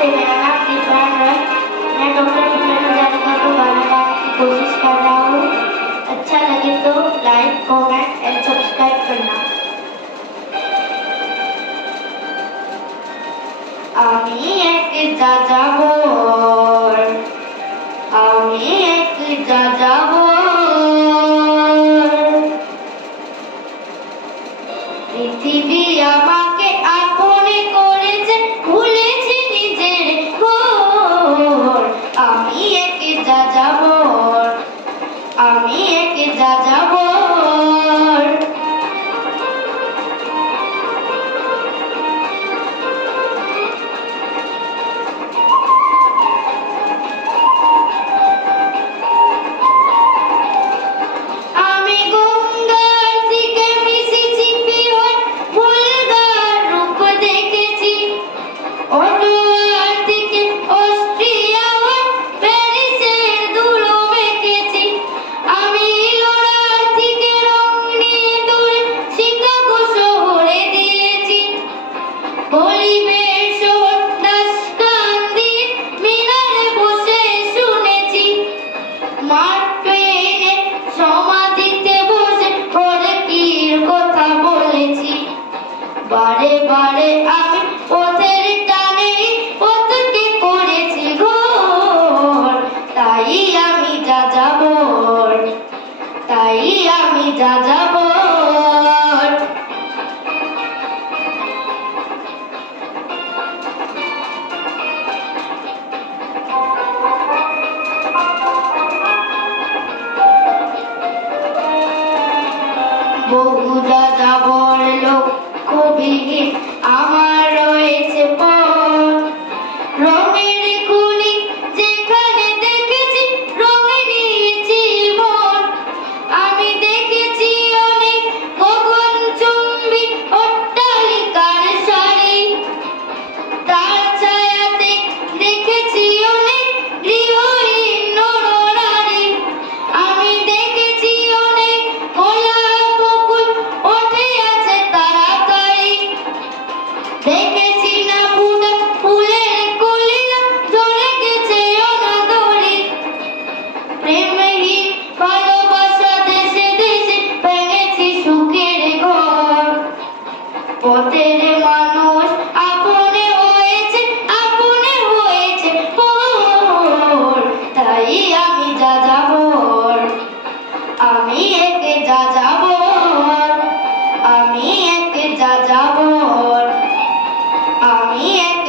नमस्ते, मेरा नाम दीपान है। मैं डॉक्टर बनने जाने का तो गाना गाने की कोशिश कर रहा हूँ। अच्छा लगे तो लाइक, कमेंट एंड सब्सक्राइब करना। আমি এক যাযাবর, আমি এক যাযাবর, পৃথিবী আমাকে আপনে করেছে, ভুলেছি নিজের ঘর। আমি এক যাযাবর, আমি এক যাযাবর। বারে বারে আমি পথের টানে পথকে করেছি ঘোর, তাই আমি যাযাবর, তাই আমি যাযাবর। বহু যাযাবর লক্ষ্যবিহীন আমার রয়েছে পথ, রঙের খুনি যেখানে দেখেছি রঙে নিয়েছি মন। আমি দেখেছি অনেক গগনচুম্বী অট্টালিকার সারি, তার ছায়াতে দেখেছি অনেক গৃহহীন নরনারী। আমি দেখেছি অনেক গোলাপ বকুল ওঠে আছে তাড়াতাড়ি, দেখেছি না ফুটা ফুলের কলিরা ঝরে গেছে অনাদরে। প্রেমহীন ভালোবাসা দেশে দেশে ভেঙেছি সুখের ঘর, পথের মানুষ আপনে হয়েছে পর, তাই আমি যাযাবর, আমি এক যাযাবর, আমি এক যাযাবর, আমি এক